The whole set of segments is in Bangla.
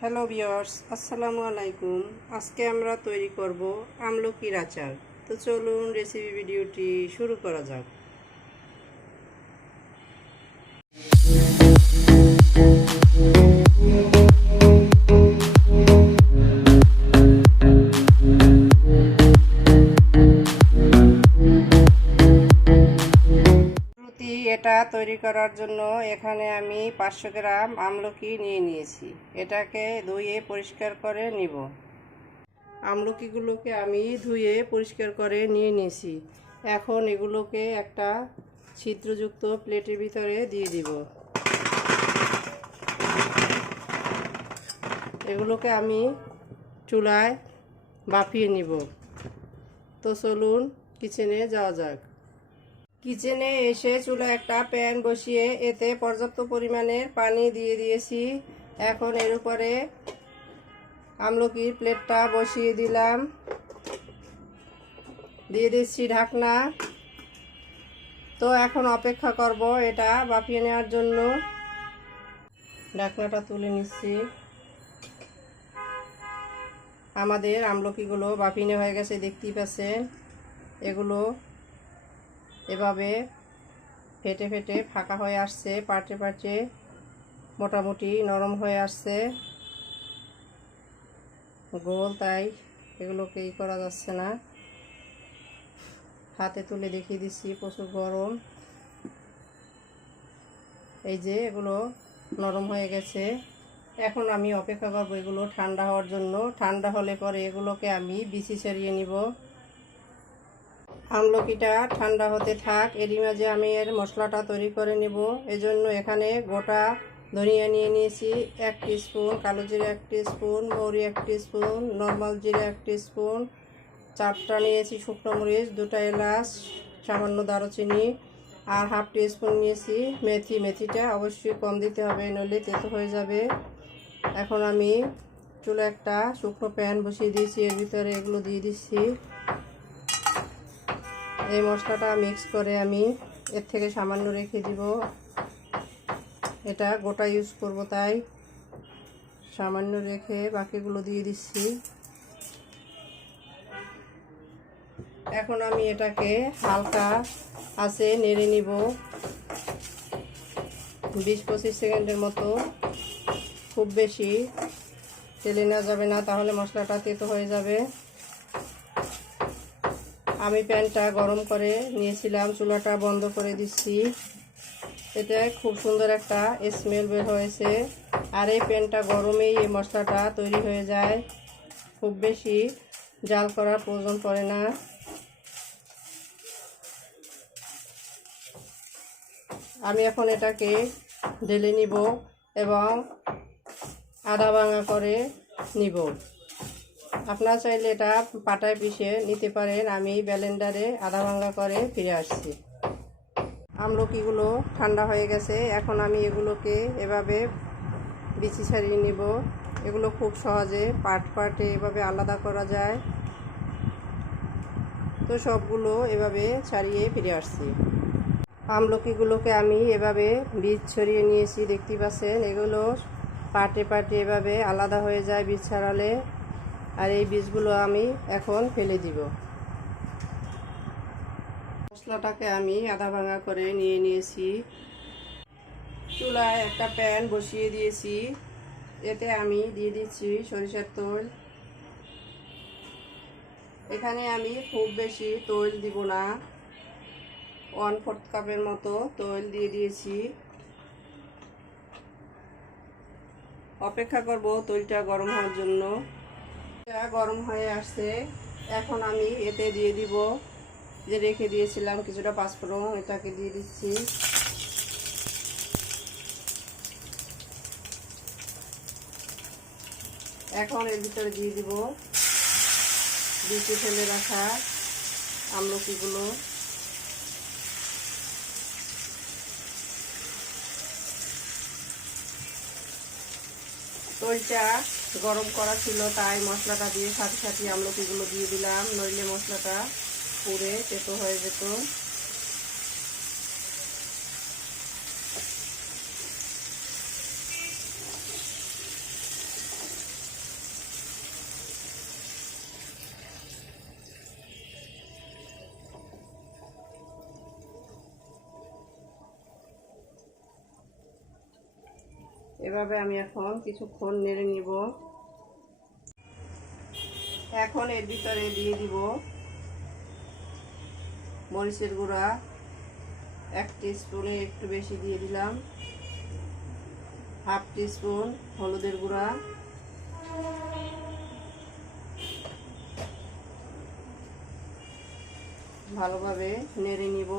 হ্যালো বিয়ার্স আসসালামু আলাইকুম। আজকে আমরা তৈরি করব আমলকির আচার। তো চলুন রেসিপি ভিডিওটি শুরু করা যাক। তৈরি করার জন্য এখানে আমি পাঁচশো গ্রাম আমলকি নিয়ে নিয়েছি। এটাকে ধুয়ে পরিষ্কার করে নিব। আমলকিগুলোকে আমি ধুয়ে পরিষ্কার করে নিয়ে নিয়েছি। এখন এগুলোকে একটা ছিদ্রযুক্ত প্লেটের ভিতরে দিয়ে দিব। এগুলোকে আমি চুলায় বাফিয়ে নিব। তো চলুন কিচেনে যাওয়া যাক। কিচেনে এসে চুলা একটা প্যান বসিয়ে এতে পর্যাপ্ত পরিমাণের পানি দিয়ে দিয়েছি। এখন এর উপরে আমলকির প্লেটটা বসিয়ে দিলাম। দিয়ে দিচ্ছি ঢাকনা। তো এখন অপেক্ষা করব এটা বাপিয়ে নেওয়ার জন্য। ঢাকনাটা তুলে নিচ্ছি। আমাদের আমলকিগুলো বাপিনে হয়ে গেছে, দেখতেই পাচ্ছেন। এগুলো এভাবে ফেটে ফেটে ফাঁকা হয়ে আসছে, পাটে পাটে মোটামুটি নরম হয়ে আসছে। গোল, তাই এগুলোকে ই করা যাচ্ছে না। হাতে তুলে দেখিয়ে দিচ্ছি, প্রচুর গরম। এই যে এগুলো নরম হয়ে গেছে। এখন আমি অপেক্ষা করব এগুলো ঠান্ডা হওয়ার জন্য। ঠান্ডা হলে পরে এগুলোকে আমি বিচি ছাড়িয়ে নিব। আমলকিটা ঠান্ডা হতে থাক। এরই মাঝে আমি এর মশলাটা তৈরি করে নেব। এজন্য এখানে গোটা ধনিয়া নিয়ে নিয়েছি। এক স্পুন কালো জিরে এক স্পুন মৌরি এক স্পুন নর্মাল জিরে এক স্পুন চারটা নিয়েছি শুকনো মরিচ, দুটা এলাচ, সামান্য দারুচিনি আর হাফ স্পুন নিয়েছি মেথি। মেথিটা অবশ্যই কম দিতে হবে, নইলে তেতো হয়ে যাবে। এখন আমি চুলো একটা শুকনো প্যান বসিয়ে দিয়েছি, এর ভিতরে এগুলো দিয়ে দিচ্ছি। এই মশলাটা মিক্স করে আমি এর থেকে সামান্য রেখে দিব। এটা গোটা ইউজ করব তাই। সামান্য রেখে বাকিগুলো দিয়ে দিচ্ছি। এখন আমি এটাকে হালকা আছে নেড়ে নিব। বিশ পঁচিশ সেকেন্ডের মতো। খুব বেশি তেলে নেওয়া যাবে না, তাহলে মশলাটা তেতো হয়ে যাবে। আমি প্যানটা গরম করে নিয়েছিলাম, চুলাটা বন্ধ করে দিচ্ছি। এটা খুব সুন্দর একটা স্মেল বের হয়েছে। আর এই প্যানটা গরমেই এই মশলাটা তৈরি হয়ে যায়। খুব বেশি জাল করার প্রয়োজন পড়ে না। আমি এখন এটাকে ঢেলে নিব এবং আদা ভাঙা করে নিব। আপনারা চাইলে এটা পাটায় পিষে নিতে পারেন। আমি ব্যালেন্ডারে আধা ভাঙা করে ফিরে আসছি। আমলকিগুলো ঠান্ডা হয়ে গেছে। এখন আমি এগুলোকে এভাবে বিচি ছাড়িয়ে নিব। এগুলো খুব সহজে পাট পাটে এভাবে আলাদা করা যায়। তো সবগুলো এভাবে ছাড়িয়ে ফিরে আসছি। আমলকিগুলোকে আমি এভাবে বীজ ছড়িয়ে নিয়েছি, দেখতে পাচ্ছেন? এগুলো পাটে পাটে এভাবে আলাদা হয়ে যায় বীজ ছাড়ালে। আর এই বীজগুলো আমি এখন ফেলে দিব। মশলাটাকে আমি আধা ভাঙা করে নিয়ে নিয়েছি। চুলায় একটা প্যান বসিয়ে দিয়েছি। এতে আমি দিয়ে দিচ্ছি সরিষার তেল। এখানে আমি খুব বেশি তৈল দিব না। ওয়ান ফোর্থ কাপের মতো তৈল দিয়ে দিয়েছি। অপেক্ষা করব তৈলটা গরম হওয়ার জন্য। গরম হয়ে আসছে। এখন আমি এতে দিয়ে দিব। যে রেখে দিয়েছিলাম কিছুটা পাঁচফোড়ন এটাকে দিয়ে দিচ্ছি। এখন এর ভিতরে দিয়ে দিব বিচি ফেলে রাখা আমলকিগুলো। তৈলটা গরম করা ছিল, তাই মশলাটা দিয়ে সাথে সাথে আমলকিগুলো দিয়ে দিলাম। নইলে মশলাটা পুড়ে তেতো হয়ে যেত। এভাবে আমি এখন কিছুক্ষণ নেড়ে নিব। এখন এর ভিতরে দিয়ে দিব মরিচের গুঁড়া। এক স্পুনে একটু বেশি দিয়ে দিলাম। হাফ স্পুন হলুদের গুঁড়া। ভালোভাবে নেড়ে নিব।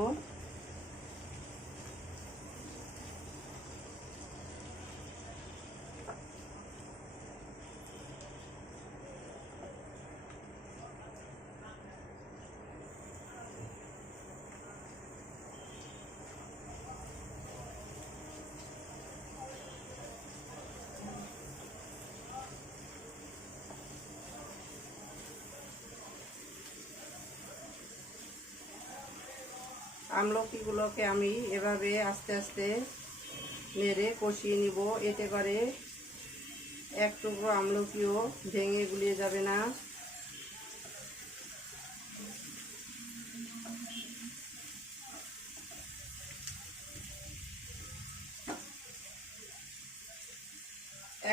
আমলকিগুলোকে আমি এভাবে আস্তে আস্তে নেড়ে কষিয়ে নিব। এতে করে এক টুকরো আমলকিও ভেঙে গুলিয়ে যাবে না।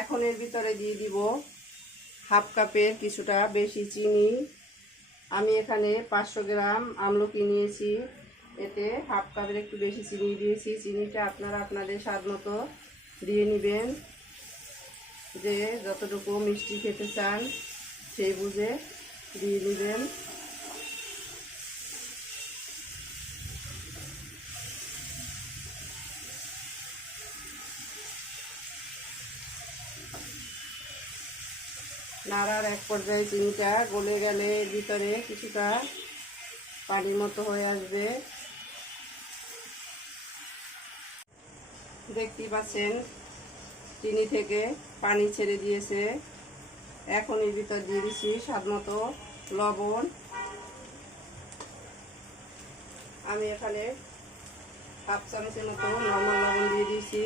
এখন এর ভিতরে দিয়ে দিব হাফ কাপের কিছুটা বেশি চিনি। আমি এখানে পাঁচশো গ্রাম আমলকি নিয়েছি। এতে হাফ কাপের একটু বেশি চিনি দিয়েছি। চিনিটা আপনারা আপনাদের স্বাদ মতো দিয়ে নেবেন। যে যতটুকু মিষ্টি খেতে চান, সেই বুঝে দিয়ে নেবেন। নাড়ার এক পর্যায়ে চিনিটা গলে গেলে ভিতরে কিছুটা পানির মতো হয়ে আসবে। দেখতেই পাচ্ছেন, চিনি থেকে পানি ছেড়ে দিয়েছে। এখন এর ভিতর দিয়ে দিচ্ছি স্বাদ মতো লবণ। আমি এখানে হাফ চামচের মতো নর্মাল লবণ দিয়ে দিয়েছি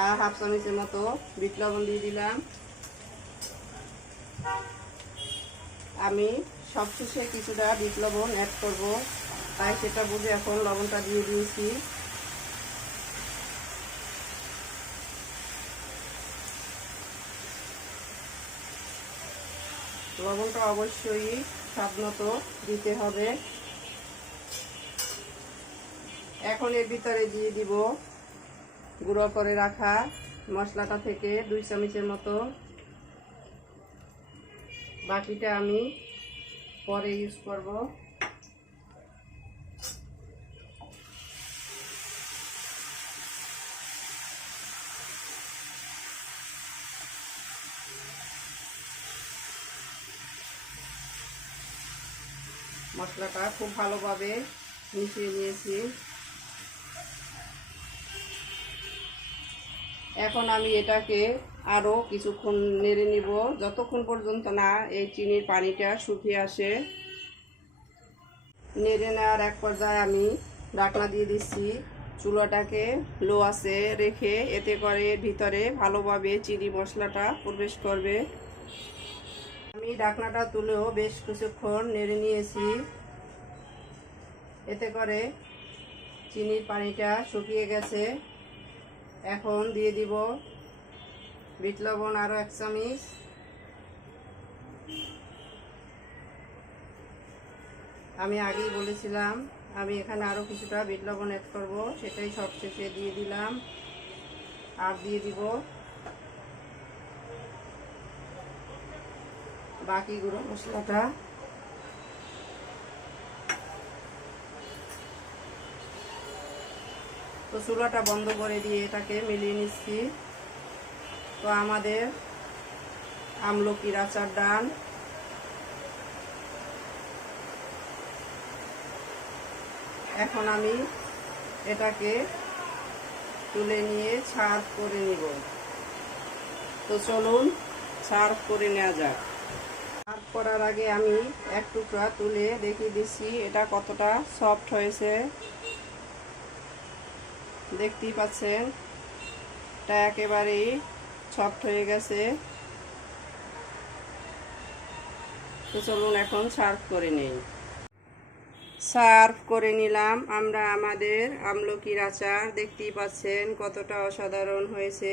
আর হাফ চামচের মতো বিট লবণ দিয়ে দিলাম। আমি সবশেষে কিছুটা বিট লবণ অ্যাড করব, তাই সেটা বুঝে এখন লবণটা দিয়ে দিয়েছি। লবণটা অবশ্যই স্বাদ মতো দিতে হবে। এখন এর ভিতরে দিয়ে দিব গুঁড়ো করে রাখা মশলাটা থেকে দুই চামচের মতো। বাকিটা আমি পরে ইউজ করব। মশলাটা খুব ভালোভাবে মিশিয়ে নিয়েছি। এখন আমি এটাকে আরও কিছুক্ষণ নেড়ে নিব। যতক্ষণ পর্যন্ত না এই চিনির পানিটা শুকিয়ে আসে। নেড়ে নেওয়ার এক পর্যায়ে আমি ডাকনা দিয়ে দিচ্ছি। চুলাটাকে লো আছে রেখে এতে করে ভিতরে ভালোভাবে চিনি মশলাটা প্রবেশ করবে। আমি ঢাকনাটা তুলেও বেশ কিছুক্ষণ নেড়ে নিয়েছি। এতে করে চিনির পানিটা শুকিয়ে গেছে। এখন দিয়ে দিব বিট লবণ আরও এক চামিচ। আমি আগেই বলেছিলাম, আমি এখানে আরও কিছুটা বিট লবণ অ্যাড করব, সেটাই সবশেষে দিয়ে দিলাম। আর দিয়ে দিব বাকি গুঁড়ো মশলাটা তো চুলাটা বন্ধ করে দিয়ে এটাকে মিলিয়ে নিচ্ছি। তো আমাদের আমলকির আচার ডান। এখন আমি এটাকে তুলে নিয়ে সার্ভ করে নিব। তো চলুন সার্ভ করে নেওয়া যাক। করার আগে আমি এক টুকরা তুলে দেখিয়ে দিচ্ছি, এটা কতটা সফট হয়েছে। দেখতেই পাচ্ছেন, এটা একেবারেই সফট হয়ে গেছে। তো চলুন এখন সার্ভ করে নেই। সার্ভ করে নিলাম আমরা আমাদের আমলকির আচার, দেখতেই পাচ্ছেন কতটা অসাধারণ হয়েছে।